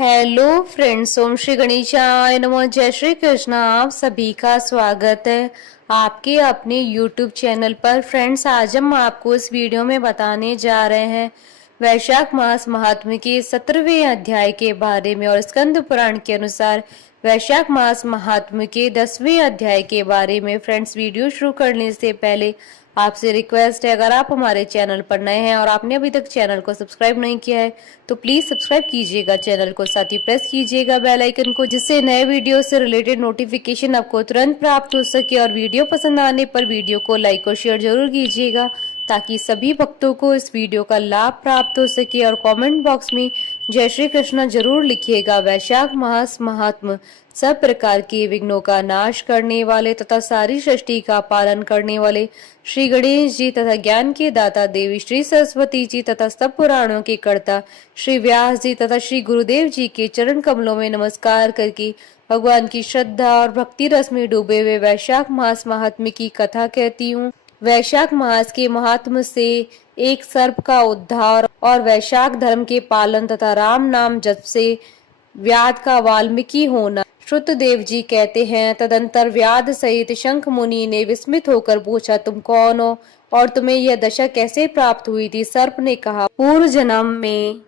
Hello friends, ओम श्री गणेशाय नमः। जय श्री कृष्ण। आप सभी का स्वागत है आपके अपने यूट्यूब चैनल पर। फ्रेंड्स, आज हम आपको इस वीडियो में बताने जा रहे हैं वैशाख मास महात्म्य के 17वें अध्याय के बारे में और स्कंद पुराण के अनुसार वैशाख मास महात्म्य के 10वें अध्याय के बारे में। फ्रेंड्स, वीडियो शुरू करने से पहले आपसे रिक्वेस्ट है, अगर आप हमारे चैनल पर नए हैं और आपने अभी तक चैनल को सब्सक्राइब नहीं किया है तो प्लीज सब्सक्राइब कीजिएगा चैनल को, साथ ही प्रेस कीजिएगा बेल आइकन को, जिससे नए वीडियो से रिलेटेड नोटिफिकेशन आपको तुरंत प्राप्त हो सके। और वीडियो पसंद आने पर वीडियो को लाइक और शेयर जरूर कीजिएगा ताकि सभी भक्तों को इस वीडियो का लाभ प्राप्त हो सके। और कमेंट बॉक्स में जय श्री कृष्ण जरूर लिखिएगा। वैशाख मास महात्म सब प्रकार के विघ्नों का नाश करने वाले तथा सारी सृष्टि का पालन करने वाले श्री गणेश जी तथा ज्ञान के दाता देवी श्री सरस्वती जी तथा सब पुराणों के कर्ता श्री व्यास जी तथा श्री गुरुदेव जी के चरण कमलों में नमस्कार करके भगवान की श्रद्धा और भक्ति रस में डूबे हुए वैशाख मास महात्म्य की कथा कहती हूँ। वैशाख मास के महात्म्य से एक सर्प का उद्धार और वैशाख धर्म के पालन तथा राम नाम जप से व्याध का वाल्मीकि होना। श्रुतदेव जी कहते हैं, तदंतर व्याध सहित शंख मुनि ने विस्मित होकर पूछा, तुम कौन हो और तुम्हें यह दशा कैसे प्राप्त हुई थी? सर्प ने कहा, पूर्व जन्म में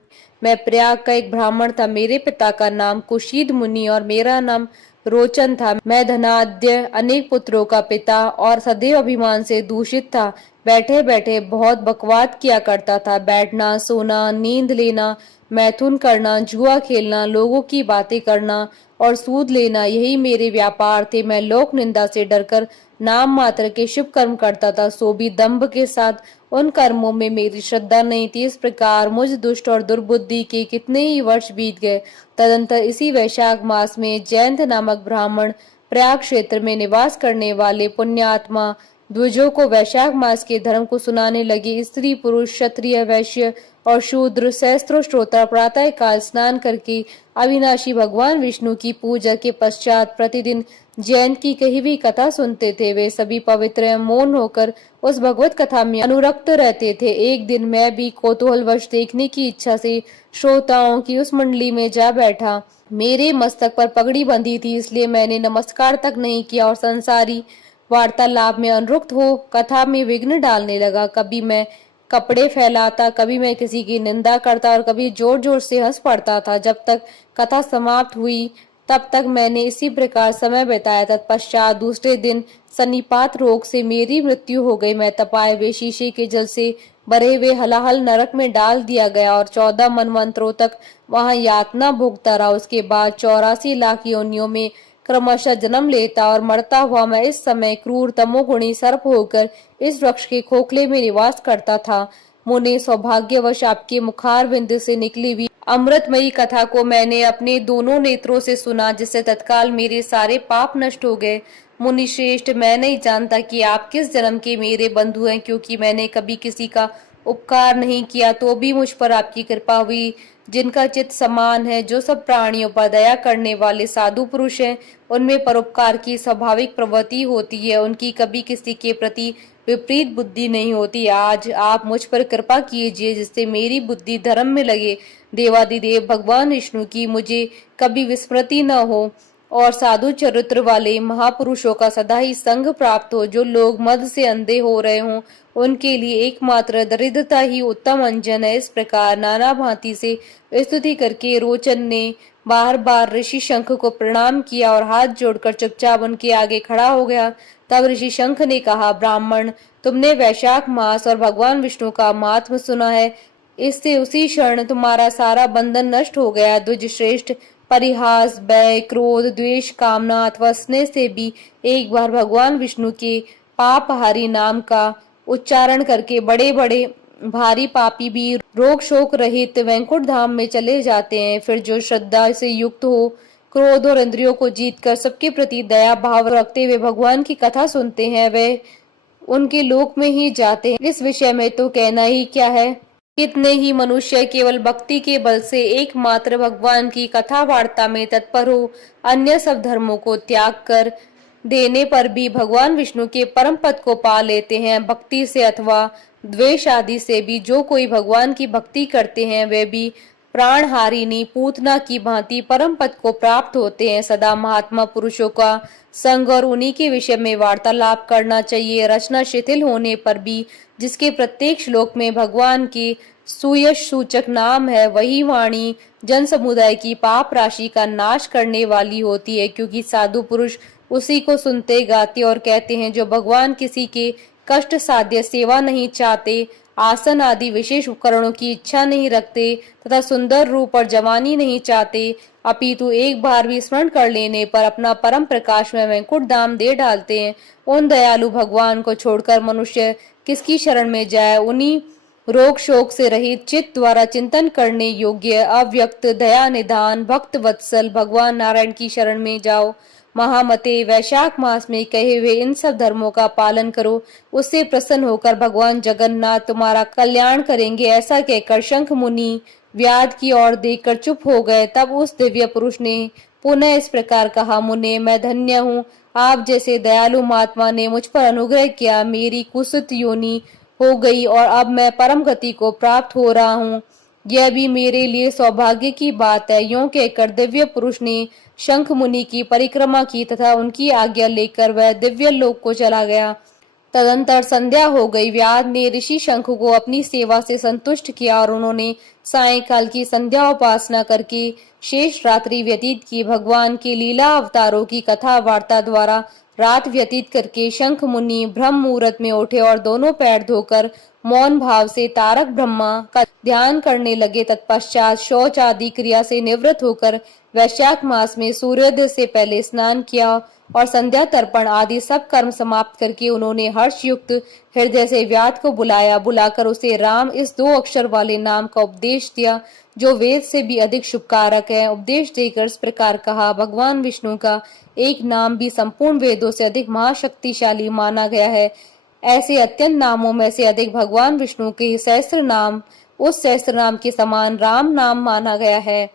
मैं प्रयाग का एक ब्राह्मण था। मेरे पिता का नाम कुशीद मुनि और मेरा नाम रोचन था। मैं धनाढ्य अनेक पुत्रों का पिता और सदैव अभिमान से दूषित था। बैठे बैठे बहुत बकवाद किया करता था। बैठना, सोना, नींद लेना, मैथुन करना, जुआ खेलना, लोगों की बातें करना और सूद लेना, यही मेरे व्यापार थे। मैं लोक निंदा से डरकर नाम मात्र के शुभ कर्म करता था, सो भी दंभ के साथ। उन कर्मों में मेरी श्रद्धा नहीं थी। इस प्रकार मुझ दुष्ट और दुर्बुद्धि के कितने ही वर्ष बीत गए। तदंतर इसी वैशाख मास में जयंत नामक ब्राह्मण प्रयाग क्षेत्र में निवास करने वाले पुण्यात्मा द्विजों को वैशाख मास के धर्म को सुनाने लगे। स्त्री, पुरुष, क्षत्रिय, वैश्य और शूद्र सहस्त्रों श्रोता प्रातः काल स्नान करके अविनाशी भगवान विष्णु की पूजा के पश्चात प्रतिदिन जयंत की कही हुई कथा सुनते थे। वे सभी पवित्र एवं मौन होकर उस भगवत कथा में अनुरक्त रहते थे। एक दिन मैं भी कौतूहलवश देखने की इच्छा से श्रोताओं की उस मंडली में जा बैठा। मेरे मस्तक पर पगड़ी बंधी थी, इसलिए मैंने नमस्कार तक नहीं किया और संसारी वार्तालाप में अनुरक्त हो कथा में विघ्न डालने लगा। कभी मैं कपड़े फैलाता, कभी मैं किसी की निंदा करता और कभी जोर जोर से हंस पड़ता था। जब तक कथा समाप्त हुई तब तक मैंने इसी प्रकार समय बिताया। तत्पश्चात दूसरे दिन सन्निपात रोग से मेरी मृत्यु हो गई। मैं तपाए हुए शीशे के जल से भरे हुए हलाहल नरक में डाल दिया गया और 14 मनवंतरों तक वहां यातना भोगता रहा। उसके बाद 84 लाख योनियों में क्रमशः जन्म लेता और मरता हुआ मैं इस समय क्रूर तमोगुणी सर्प होकर इस वृक्ष के खोखले में निवास करता था। मुने, सौभाग्यवश आपके मुखारविंद से निकली हुई अमृतमयी कथा को मैंने अपने दोनों नेत्रों से सुना, जिससे तत्काल मेरे सारे पाप नष्ट हो गए। मुनि श्रेष्ठ, मैं नहीं जानता कि आप किस जन्म के मेरे बंधु हैं, क्योंकि मैंने कभी किसी का उपकार नहीं किया तो भी मुझ पर आपकी कृपा हुई। जिनका चित्त समान है, जो सब प्राणियों पर दया करने वाले साधु पुरुष हैं, उनमें परोपकार की स्वाभाविक प्रवृत्ति होती है। उनकी कभी किसी के प्रति विपरीत बुद्धि नहीं होती। आज आप मुझ पर कृपा कीजिए, जिससे मेरी बुद्धि धर्म में लगे। देवादिदेव भगवान विष्णु की मुझे कभी विस्मृति न हो और साधु चरित्र वाले महापुरुषों का सदा ही संग प्राप्त हो। जो लोग मद से अंधे हो रहे हों, उनके लिए एकमात्र दरिद्रता ही उत्तम अंजन है। इस प्रकार नाना भांति से स्तुति करके रोचन ने बार बार ऋषि शंख को प्रणाम किया और हाथ जोड़कर चुपचाप उनके आगे खड़ा हो गया। तब ऋषि शंख ने कहा, ब्राह्मण, तुमने वैशाख मास और भगवान विष्णु का महात्म्य सुना है। इससे उसी क्षण तुम्हारा सारा बंधन नष्ट हो गया। द्विज श्रेष्ठ, परिहास, भय, क्रोध, द्वेष, कामना अथवा स्नेह से भी एक बार भगवान विष्णु के पापहारी नाम का उच्चारण करके बड़े बड़े भारी पापी भी रोग शोक रहित वैकुंठ धाम में चले जाते हैं। फिर जो श्रद्धा से युक्त हो, क्रोध और इंद्रियों को जीतकर सबके प्रति दया भाव रखते हुए भगवान की कथा सुनते हैं, वे उनके लोक में ही जाते हैं। इस विषय में तो कहना ही क्या है। कितने ही मनुष्य केवल भक्ति के बल से एकमात्र भगवान की कथा वार्ता में तत्पर हो, अन्य सब धर्मों को त्याग कर देने पर भी भगवान विष्णु के परम पद को पा लेते हैं। भक्ति से अथवा द्वेष आदि से भी जो कोई भगवान की भक्ति करते हैं, वे भी प्राणहारिणी पूतना की भांति परम पद को प्राप्त होते हैं। सदा महात्मा पुरुषों का संग और उन्हीं के विषय में वार्तालाप करना चाहिए। रचना शिथिल होने पर भी जिसके प्रत्येक श्लोक में भगवान के सुयश सूचक नाम है, वही वाणी जन समुदाय की पाप राशि का नाश करने वाली होती है, क्योंकि साधु पुरुष उसी को सुनते, गाते और कहते हैं। जो भगवान किसी के कष्ट साध्य सेवा नहीं चाहते, आसन आदि विशेष उपकरणों की इच्छा नहीं रखते तथा सुंदर रूप और जवानी नहीं चाहते, अपितु एक बार भी स्मरण कर लेने पर अपना परम प्रकाश में वैकुंठ धाम दे डालते हैं, उन दयालु भगवान को छोड़कर मनुष्य किसकी शरण में जाए। उन्हीं रोग शोक से रहित चित्त द्वारा चिंतन करने योग्य अव्यक्त दया निधान भक्त वत्सल भगवान नारायण की शरण में जाओ। महामते, वैशाख मास में कहे हुए इन सब धर्मों का पालन करो, उससे प्रसन्न होकर भगवान जगन्नाथ तुम्हारा कल्याण करेंगे। ऐसा कहकर शंख मुनि व्याध की ओर देखकर चुप हो गए। तब उस दिव्य पुरुष ने पुनः इस प्रकार कहा, मुने, मैं धन्य हूँ, आप जैसे दयालु महात्मा ने मुझ पर अनुग्रह किया। मेरी कुसुत योनि हो गई और अब मैं परम गति को प्राप्त हो रहा हूँ। यह भी मेरे लिए सौभाग्य की बात है। यूं कहकर दिव्य पुरुष ने शंख मुनि की परिक्रमा की तथा उनकी आज्ञा लेकर वह दिव्य लोक को चला गया। तदंतर संध्या हो गई। व्याध ने ऋषि शंख को अपनी सेवा से संतुष्ट किया और उन्होंने सायंकाल की संध्या उपासना करके शेष रात्रि व्यतीत की। भगवान के लीला अवतारों की कथा वार्ता द्वारा रात व्यतीत करके शंख मुनि ब्रह्म मुहूर्त में उठे और दोनों पैर धोकर मौन भाव से तारक ब्रह्मा का ध्यान करने लगे। तत्पश्चात शौच आदि क्रिया से निवृत्त होकर वैशाख मास में सूर्योदय से पहले स्नान किया और संध्या तर्पण आदि सब कर्म समाप्त करके उन्होंने हर्ष युक्त हृदय से व्याध को बुलाया। बुलाकर उसे राम इस 2 अक्षर वाले नाम का उपदेश दिया, जो वेद से भी अधिक शुभकारक है। उपदेश देकर इस प्रकार कहा, भगवान विष्णु का एक नाम भी संपूर्ण वेदों से अधिक महाशक्तिशाली माना गया है। ऐसे अत्यंत नामों में से अधिक भगवान विष्णु के सहस्त्र नाम उस सहस्त्र नाम के समान राम नाम माना गया है।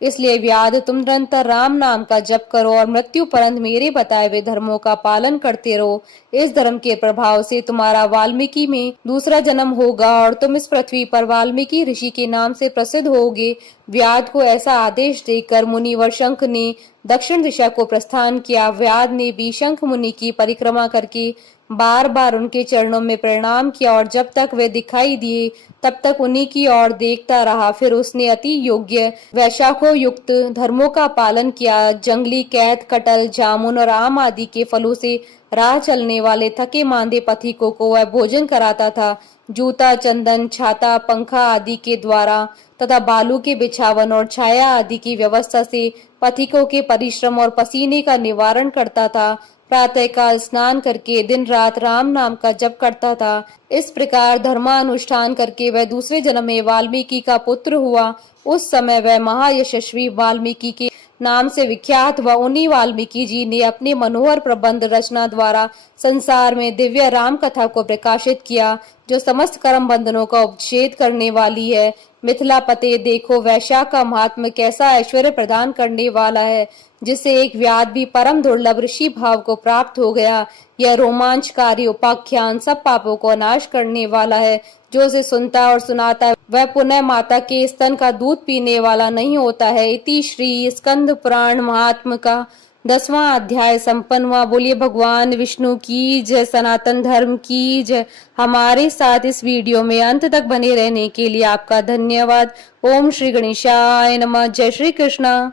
इसलिए व्याध, तुम निरंतर राम नाम का जप करो और मृत्यु पर्यंत मेरे बताए हुए धर्मों का पालन करते रहो। इस धर्म के प्रभाव से तुम्हारा वाल्मीकि में दूसरा जन्म होगा और तुम इस पृथ्वी पर वाल्मीकि ऋषि के नाम से प्रसिद्ध होगे। व्याध को ऐसा आदेश देकर मुनिवर शंख ने दक्षिण दिशा को प्रस्थान किया। व्याध ने भी शंख मुनि की परिक्रमा करके बार बार उनके चरणों में प्रणाम किया और जब तक वे दिखाई दिए तब तक उन्हीं की ओर देखता रहा। फिर उसने अति योग्य वैशाखों युक्त धर्मों का पालन किया। जंगली कैद, कटल, जामुन और आम आदि के फलों से राह चलने वाले थके मांदे पथिकों को वह भोजन कराता था। जूता, चंदन, छाता, पंखा आदि के द्वारा तथा बालू के बिछावन और छाया आदि की व्यवस्था से पथिकों के परिश्रम और पसीने का निवारण करता था। प्रातःकाल स्नान करके दिन रात राम नाम का जप करता था। इस प्रकार धर्मानुष्ठान करके वह दूसरे जन्म में वाल्मीकि का पुत्र हुआ। उस समय वह महायशस्वी वाल्मीकि के नाम से विख्यात हुआ। उन्हीं वाल्मीकि जी ने अपने मनोहर प्रबंध रचना द्वारा संसार में दिव्य राम कथा को प्रकाशित किया, जो समस्त कर्म बंधनों का उपच्छेद करने वाली है। मिथिला पते, देखो वैशाख का महात्म कैसा ऐश्वर्य प्रदान करने वाला है, जिससे एक व्याध भी परम दुर्लभ ऋषि भाव को प्राप्त हो गया। यह रोमांचकारी उपाख्यान सब पापों को नाश करने वाला है। जो उसे सुनता और सुनाता है वह पुनः माता के स्तन का दूध पीने वाला नहीं होता है। इति श्री स्कंद पुराण महात्म का 10वां अध्याय संपन्न हुआ। बोलिए भगवान विष्णु की जय, सनातन धर्म की जय। हमारे साथ इस वीडियो में अंत तक बने रहने के लिए आपका धन्यवाद। ओम श्री गणेशाय नमः। जय श्री कृष्णा।